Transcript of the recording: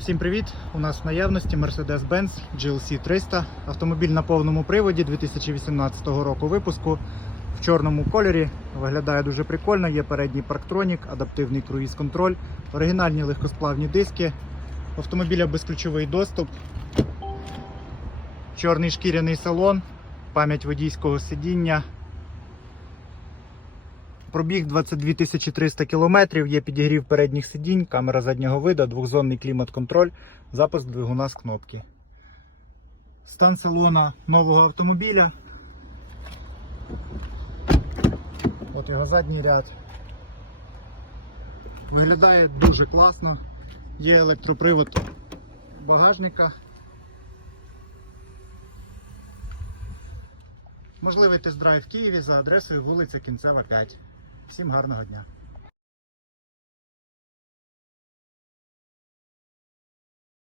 Всім привіт! У нас в наявності Mercedes-Benz GLC 300. Автомобіль на повному приводі 2018 року випуску в чорному кольорі. Виглядає дуже прикольно. Є передній парктронік, адаптивний круїз-контроль, оригінальні легкосплавні диски, автомобіля безключовий доступ, чорний шкіряний салон, пам'ять водійського сидіння. Пробіг 22 300 км, є підігрів передніх сидінь, камера заднього виду, двохзонний клімат-контроль, запуск двигуна з кнопки. Стан салона нового автомобіля. От його задній ряд. Виглядає дуже класно. Є електропривод багажника. Можливий тест-драйв в Києві за адресою вулиця Кінцева 5. Всім гарного дня!